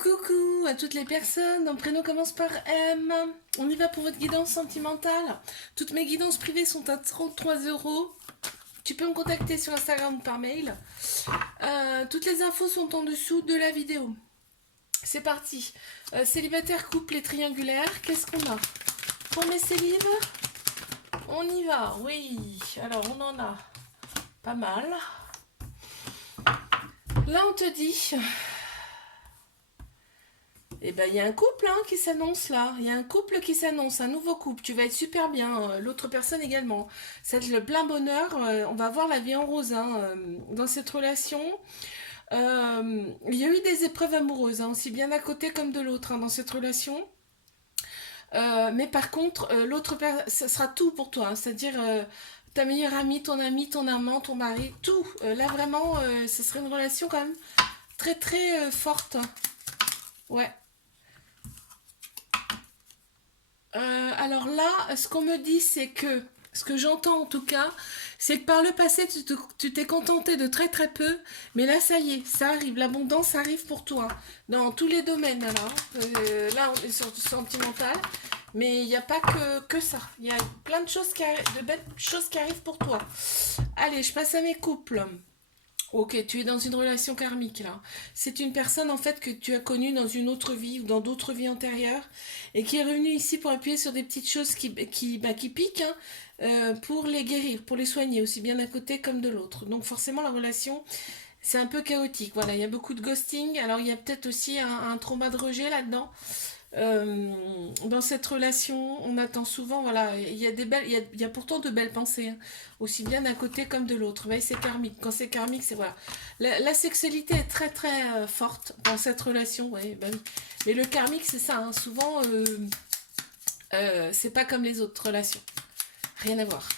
Coucou à toutes les personnes, mon prénom commence par M. On y va pour votre guidance sentimentale. Toutes mes guidances privées sont à 33 euros. Tu peux me contacter sur Instagram ou par mail. Toutes les infos sont en dessous de la vidéo. C'est parti. Célibataire, couple et triangulaire, qu'est-ce qu'on a? Pour mes célibes, on y va, oui. Alors on en a pas mal. Là on te dit... Eh ben, il y a un couple qui s'annonce là. Il y a un couple qui s'annonce, un nouveau couple. Tu vas être super bien. L'autre personne également. C'est le plein bonheur. On va voir la vie en rose dans cette relation. Il y a eu des épreuves amoureuses, aussi bien d'un côté comme de l'autre dans cette relation. Mais par contre, ça sera tout pour toi. C'est-à-dire ta meilleure amie, ton ami, ton amant, ton mari, tout. Là vraiment, ce serait une relation quand même très très forte. Ouais. Alors là, ce qu'on me dit, c'est que, ce que j'entends en tout cas, c'est que par le passé, tu t'es contenté de très très peu, mais là, ça y est, ça arrive, l'abondance arrive pour toi, dans tous les domaines. Alors, là, on est sur du sentimental, mais il n'y a pas que ça. Il y a plein de choses de belles choses qui arrivent pour toi. Allez, je passe à mes couples. Ok, tu es dans une relation karmique là. C'est une personne en fait que tu as connue dans une autre vie ou dans d'autres vies antérieures et qui est revenue ici pour appuyer sur des petites choses qui piquent pour les guérir, pour les soigner aussi bien d'un côté comme de l'autre. Donc forcément la relation c'est un peu chaotique. Voilà, il y a beaucoup de ghosting. Alors il y a peut-être aussi un trauma de rejet là-dedans. Dans cette relation, on attend souvent, voilà, il y a des belles, il y a pourtant de belles pensées, aussi bien d'un côté comme de l'autre. Mais c'est karmique. Quand c'est karmique, c'est voilà. La sexualité est très très forte dans cette relation, ouais. Mais le karmique, c'est ça. Souvent, c'est pas comme les autres relations. Rien à voir.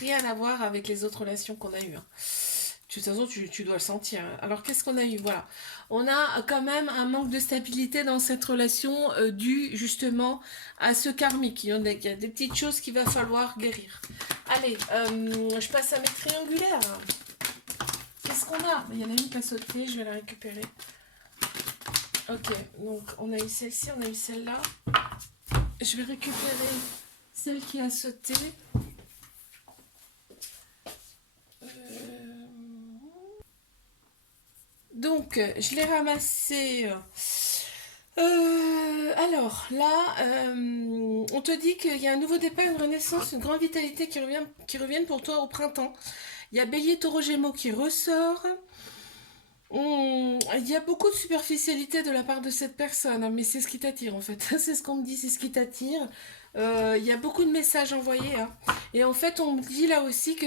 Rien à voir avec les autres relations qu'on a eues. De toute façon, tu dois le sentir. Alors, qu'est-ce qu'on a eu? Voilà. On a quand même un manque de stabilité dans cette relation dû justement à ce karmique. Il y a des petites choses qu'il va falloir guérir. Allez, je passe à mes triangulaires. Qu'est-ce qu'on a? Il y en a une qui a sauté, je vais la récupérer. Ok, donc on a eu celle-ci, on a eu celle-là. Je vais récupérer celle qui a sauté. Donc, je l'ai ramassé. Alors, là, on te dit qu'il y a un nouveau départ, une renaissance, une grande vitalité qui reviennent pour toi au printemps. Il y a Bélier, Taureau, Gémeaux qui ressort. Il y a beaucoup de superficialité de la part de cette personne, mais c'est ce qui t'attire en fait. C'est ce qu'on me dit, c'est ce qui t'attire. Il y a beaucoup de messages envoyés. Et en fait, on me dit là aussi que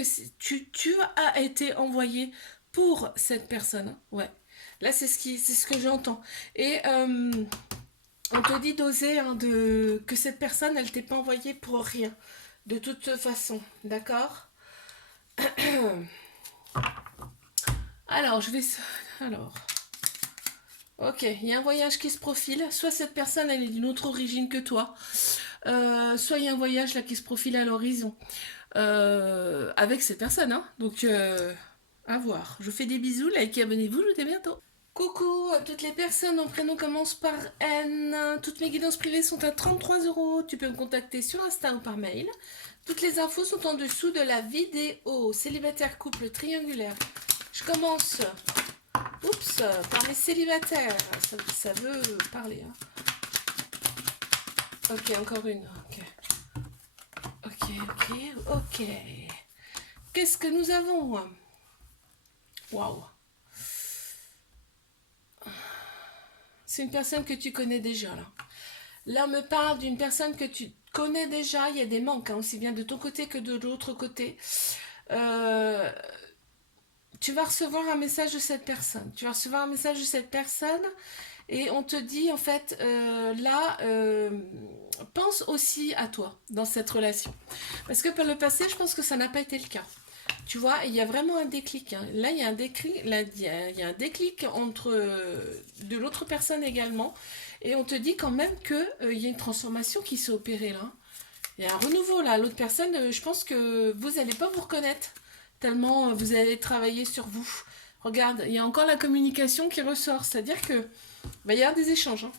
tu as été envoyé pour cette personne. Ouais. Là, c'est ce que j'entends. Et on te dit d'oser que cette personne, elle t'est pas envoyée pour rien. De toute façon. D'accord? Alors, Alors. Ok, il y a un voyage qui se profile. Soit cette personne, elle est d'une autre origine que toi. Soit il y a un voyage là qui se profile à l'horizon. Avec cette personne. Donc, à voir. Je vous fais des bisous. Likez, abonnez-vous. Je vous dis à bientôt. Coucou à toutes les personnes, mon prénom commence par N. Toutes mes guidances privées sont à 33 euros. Tu peux me contacter sur Insta ou par mail. Toutes les infos sont en dessous de la vidéo. Célibataire, couple, triangulaire. Je commence par les célibataires. Ça veut parler. Ok, encore une. Ok. Qu'est-ce que nous avons? Waouh. C'est une personne que tu connais déjà là. Là, on me parle d'une personne que tu connais déjà. Il y a des manques, aussi bien de ton côté que de l'autre côté. Tu vas recevoir un message de cette personne. Et on te dit, en fait, pense aussi à toi dans cette relation. Parce que par le passé, je pense que ça n'a pas été le cas. Tu vois, il y a vraiment un déclic. Là, il y a un déclic, il y a un déclic de l'autre personne également. Et on te dit quand même qu'il y a une transformation qui s'est opérée là. Il y a un renouveau là. L'autre personne, je pense que vous n'allez pas vous reconnaître. Tellement vous allez travailler sur vous. Regarde, il y a encore la communication qui ressort. C'est-à-dire que Il va y avoir des échanges. Hein.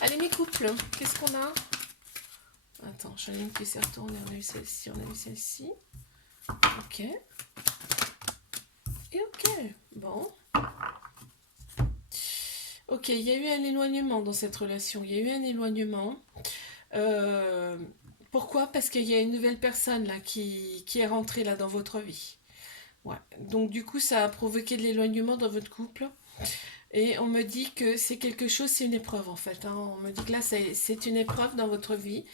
Allez, mes couples, qu'est-ce qu'on a? Attends, j'en ai une qui s'est retournée. On a eu celle-ci, on a eu celle-ci. Ok. Et ok. Bon. Ok, il y a eu un éloignement dans cette relation. Il y a eu un éloignement. Pourquoi? Parce qu'il y a une nouvelle personne là qui est rentrée là dans votre vie. Ouais. Donc du coup, ça a provoqué de l'éloignement dans votre couple. Et on me dit que c'est quelque chose, c'est une épreuve en fait. Hein. On me dit que là, c'est une épreuve dans votre vie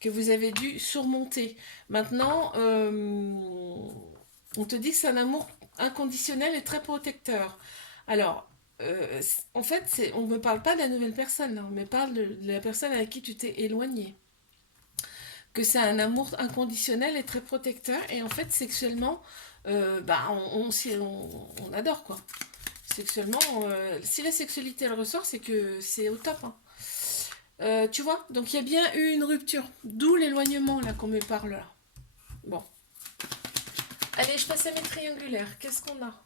que vous avez dû surmonter. Maintenant, on te dit que c'est un amour inconditionnel et très protecteur. Alors, en fait, on ne me parle pas de la nouvelle personne, là. On me parle de la personne avec qui tu t'es éloigné. Que c'est un amour inconditionnel et très protecteur. Et en fait, sexuellement, bah, on adore quoi. Sexuellement, si la sexualité elle ressort, c'est que c'est au top. Hein. Tu vois, donc il y a bien eu une rupture. D'où l'éloignement là qu'on me parle là. Bon. Allez, je passe à mes triangulaires. Qu'est-ce qu'on a?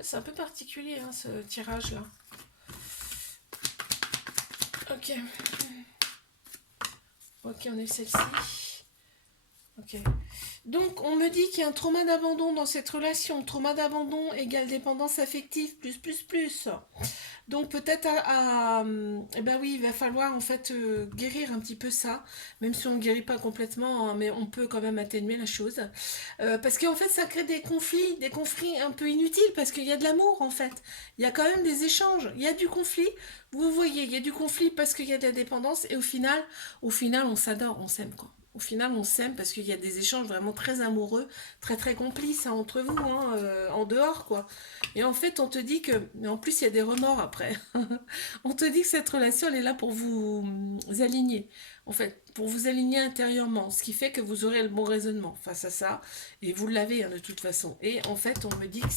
C'est un peu particulier hein, ce tirage là. Ok. Ok, on a eu celle-ci. Ok. Donc, on me dit qu'il y a un trauma d'abandon dans cette relation. Trauma d'abandon égale dépendance affective, plus. Donc, peut-être eh ben oui, il va falloir en fait guérir un petit peu ça. Même si on ne guérit pas complètement, hein, mais on peut quand même atténuer la chose. Parce qu'en fait, ça crée des conflits un peu inutiles, parce qu'il y a de l'amour en fait. Il y a quand même des échanges. Il y a du conflit. Vous voyez, il y a du conflit parce qu'il y a de la dépendance. Et au final, on s'adore, on s'aime quoi. Au final, on s'aime parce qu'il y a des échanges vraiment très amoureux, très très complices hein, entre vous, hein, en dehors quoi. Et en fait, on te dit que, mais en plus, il y a des remords après. On te dit que cette relation, elle est là pour vous aligner. En fait, pour vous aligner intérieurement. Ce qui fait que vous aurez le bon raisonnement face à ça. Et vous l'avez hein, de toute façon. Et en fait, on me dit que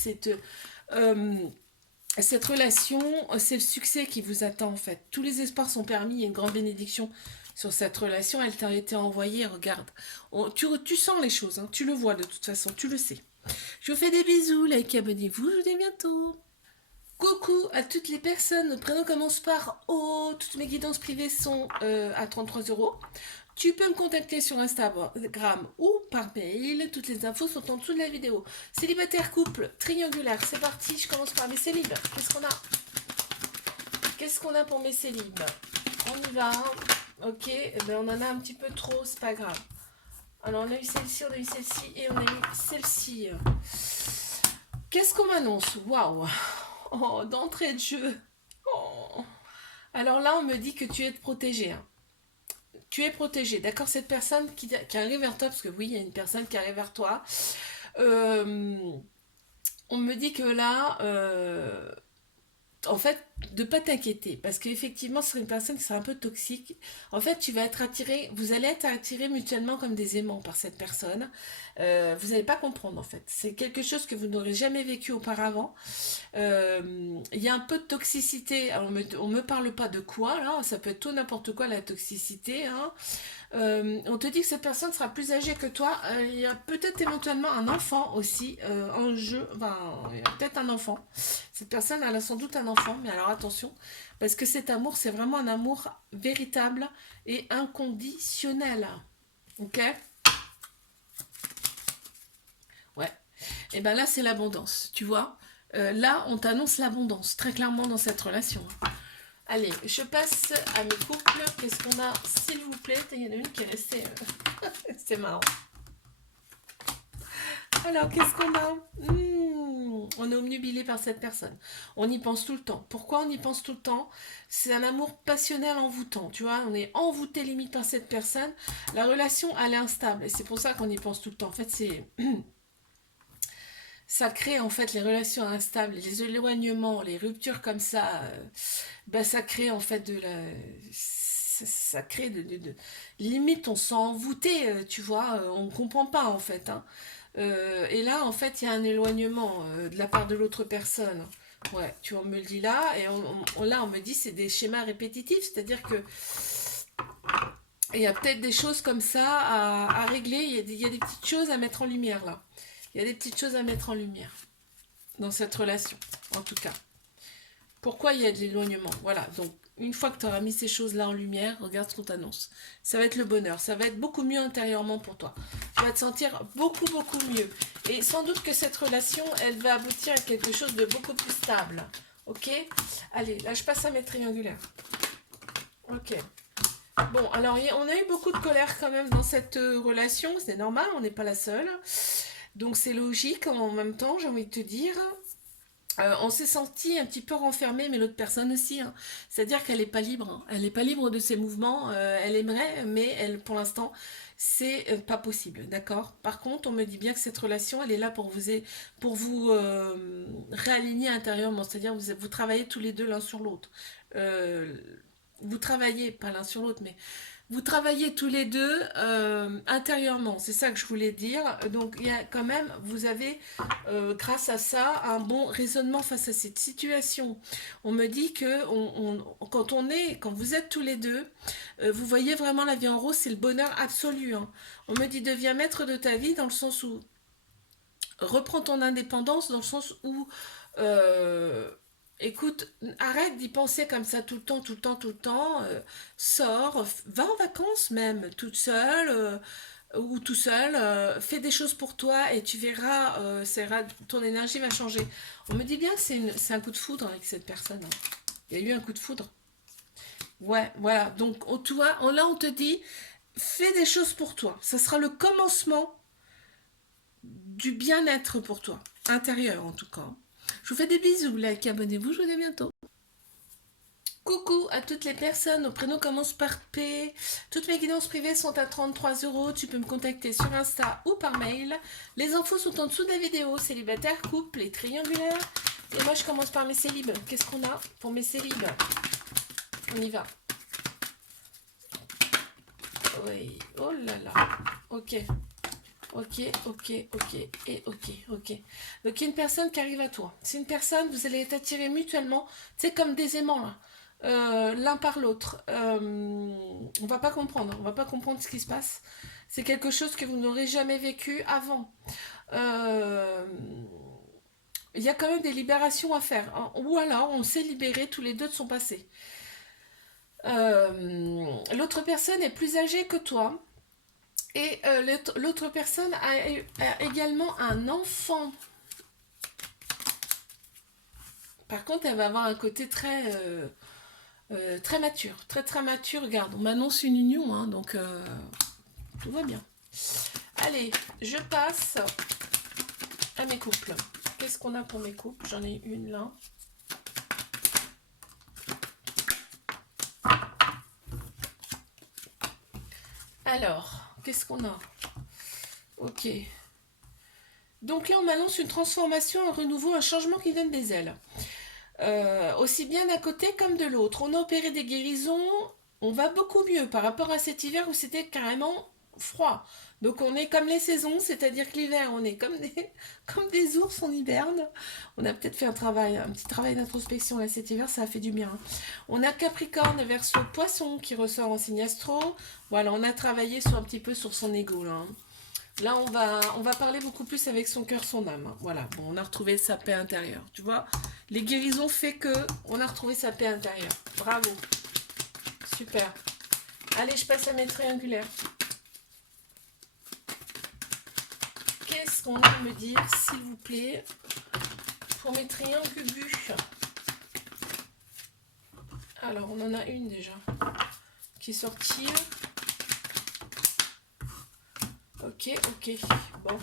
cette relation, c'est le succès qui vous attend en fait. Tous les espoirs sont permis. Il y a une grande bénédiction sur cette relation. Elle t'a été envoyée, regarde. Tu sens les choses, hein, tu le vois de toute façon, tu le sais. Je vous fais des bisous, like, abonnez-vous, je vous dis à bientôt. Coucou à toutes les personnes, notre prénom commence par O, toutes mes guidances privées sont à 33 €. Tu peux me contacter sur Instagram ou par mail, toutes les infos sont en dessous de la vidéo. Célibataire, couple, triangulaire, c'est parti, je commence par mes célibes. Qu'est-ce qu'on a pour mes célibes? On y va, ok, eh ben on en a un petit peu trop, c'est pas grave. Alors on a eu celle-ci, on a eu celle-ci et on a eu celle-ci. Qu'est-ce qu'on m'annonce? Waouh! Oh, d'entrée de jeu. Oh. Alors là, on me dit que tu es protégé. Hein. Tu es protégé, d'accord? Cette personne qui arrive vers toi, parce que oui, il y a une personne qui arrive vers toi. On me dit que là, en fait, de pas t'inquiéter, parce qu'effectivement, c'est une personne qui sera un peu toxique. En fait, tu vas être attiré, vous allez être attirés mutuellement comme des aimants par cette personne. Vous n'allez pas comprendre, en fait. C'est quelque chose que vous n'aurez jamais vécu auparavant. Il y a un peu de toxicité. Alors, on me parle pas de quoi, là. Ça peut être tout n'importe quoi, la toxicité. Hein. On te dit que cette personne sera plus âgée que toi. Il y a peut-être éventuellement un enfant aussi en jeu. Enfin, il y a peut-être un enfant. Cette personne, elle a sans doute un enfant, mais alors attention, parce que cet amour, c'est vraiment un amour véritable et inconditionnel. Ok? Ouais. Et ben là, c'est l'abondance, tu vois. Là, on t'annonce l'abondance, très clairement dans cette relation. Allez, je passe à mes couples. Qu'est-ce qu'on a, s'il vous plaît? Il y en a une qui est restée. C'est marrant. Alors, qu'est-ce qu'on a? On est obnubilé par cette personne. On y pense tout le temps. Pourquoi on y pense tout le temps? C'est un amour passionnel envoûtant. Tu vois, on est envoûté limite par cette personne. La relation, elle est instable. Et c'est pour ça qu'on y pense tout le temps. En fait, ça crée en fait les relations instables, les éloignements, les ruptures comme ça. Ben, ça crée en fait ça crée limite on s'en envoûté, tu vois, on comprend pas en fait. Hein. Et là, en fait, il y a un éloignement de la part de l'autre personne. Ouais, tu vois, on me le dit là, et là, on me dit c'est des schémas répétitifs, c'est-à-dire que il y a peut-être des choses comme ça à régler, il y a des petites choses à mettre en lumière là. Il y a des petites choses à mettre en lumière dans cette relation, en tout cas. Pourquoi il y a de l'éloignement? Voilà, donc une fois que tu auras mis ces choses-là en lumière, regarde ce qu'on t'annonce. Ça va être le bonheur, ça va être beaucoup mieux intérieurement pour toi. Tu vas te sentir beaucoup, beaucoup mieux. Et sans doute que cette relation, elle va aboutir à quelque chose de beaucoup plus stable. Ok? Allez, là je passe à mes triangulaires. Ok. Bon, alors on a eu beaucoup de colère quand même dans cette relation, c'est normal, on n'est pas la seule. Donc c'est logique en même temps, j'ai envie de te dire. On s'est senti un petit peu renfermé, mais l'autre personne aussi, hein. C'est-à-dire qu'elle n'est pas libre, hein. Elle n'est pas libre de ses mouvements. Elle aimerait, mais elle, pour l'instant, c'est pas possible, d'accord? Par contre, on me dit bien que cette relation, elle est là pour vous réaligner intérieurement. C'est-à-dire vous travaillez tous les deux l'un sur l'autre. Euh, vous travaillez, pas l'un sur l'autre, mais vous travaillez tous les deux intérieurement, c'est ça que je voulais dire. Donc il y a quand même, vous avez grâce à ça un bon raisonnement face à cette situation. On me dit que quand vous êtes tous les deux, vous voyez vraiment la vie en rose, c'est le bonheur absolu, hein. On me dit deviens maître de ta vie dans le sens où reprends ton indépendance, dans le sens où écoute, arrête d'y penser comme ça tout le temps, tout le temps, tout le temps. Sors, va en vacances même, toute seule ou tout seul. Fais des choses pour toi et tu verras, ton énergie va changer. On me dit bien que c'est un coup de foudre avec cette personne, hein. Il y a eu un coup de foudre. Ouais, voilà. Donc, là, on te dit, fais des choses pour toi. Ça sera le commencement du bien-être pour toi, intérieur en tout cas. Je vous fais des bisous, like, abonnez-vous, je vous dis à bientôt. Coucou à toutes les personnes, au prénom commence par P. Toutes mes guidances privées sont à 33 €. Tu peux me contacter sur Insta ou par mail. Les infos sont en dessous de la vidéo. Célibataire, couple et triangulaire. Et moi, je commence par mes célibes. Qu'est-ce qu'on a pour mes célibes? On y va. Oui, oh là là. Ok. Ok, ok, ok, et ok, ok. Donc il y a une personne qui arrive à toi. C'est une personne, vous allez être attirés mutuellement. C'est comme des aimants là. L'un par l'autre. On va pas comprendre. On va pas comprendre ce qui se passe. C'est quelque chose que vous n'aurez jamais vécu avant. Euh, Il y a quand même des libérations à faire, hein. Ou alors on s'est libérés tous les deux de son passé. L'autre personne est plus âgée que toi. Et l'autre personne a également un enfant. Par contre, elle va avoir un côté très mature. Très très mature. Regarde, on m'annonce une union, hein, donc tout va bien. Allez, je passe à mes couples. Qu'est-ce qu'on a pour mes couples? J'en ai une là. Alors, qu'est-ce qu'on a? Ok. Donc là, on m'annonce une transformation, un renouveau, un changement qui donne des ailes. Aussi bien d'un côté comme de l'autre. On a opéré des guérisons, on va beaucoup mieux par rapport à cet hiver où c'était carrément froid. Donc on est comme les saisons, c'est-à-dire que l'hiver, on est comme comme des ours, on hiberne. On a peut-être fait un petit travail d'introspection là cet hiver, ça a fait du bien. On a Capricorne, Verseau, Poisson qui ressort en signe astro. Voilà, on a travaillé un petit peu sur son ego là, hein. Là, on va parler beaucoup plus avec son cœur, son âme, hein. Voilà, bon, on a retrouvé sa paix intérieure. Tu vois, les guérisons fait que on a retrouvé sa paix intérieure. Bravo. Super. Allez, je passe à mes triangulaires. Qu'est-ce qu'on a à me dire, s'il vous plaît, pour mes triangulus? Alors, on en a une déjà qui est sortie. Ok, ok. Bon.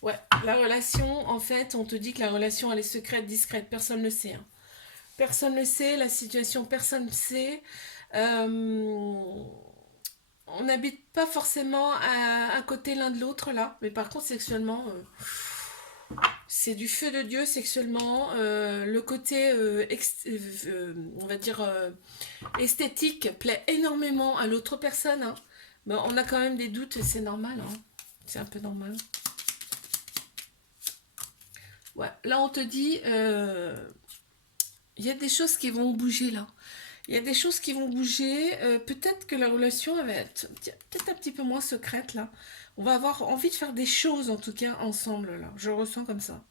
Ouais, la relation, en fait, on te dit que la relation, elle est secrète, discrète. Personne ne le sait, hein. Personne ne le sait, la situation, personne ne le sait. On n'habite pas forcément à côté l'un de l'autre, là. Mais par contre, sexuellement, c'est du feu de Dieu, sexuellement. Le côté, on va dire, esthétique plaît énormément à l'autre personne, hein. Bon, on a quand même des doutes, c'est normal, hein. C'est un peu normal. Ouais, là on te dit, il y a des choses qui vont bouger là. Il y a des choses qui vont bouger. Peut-être que la relation elle va être peut-être un petit peu moins secrète là. On va avoir envie de faire des choses en tout cas ensemble là. Je ressens comme ça.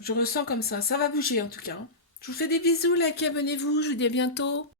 Je ressens comme ça. Ça va bouger en tout cas, hein. Je vous fais des bisous, likez, abonnez-vous, je vous dis à bientôt.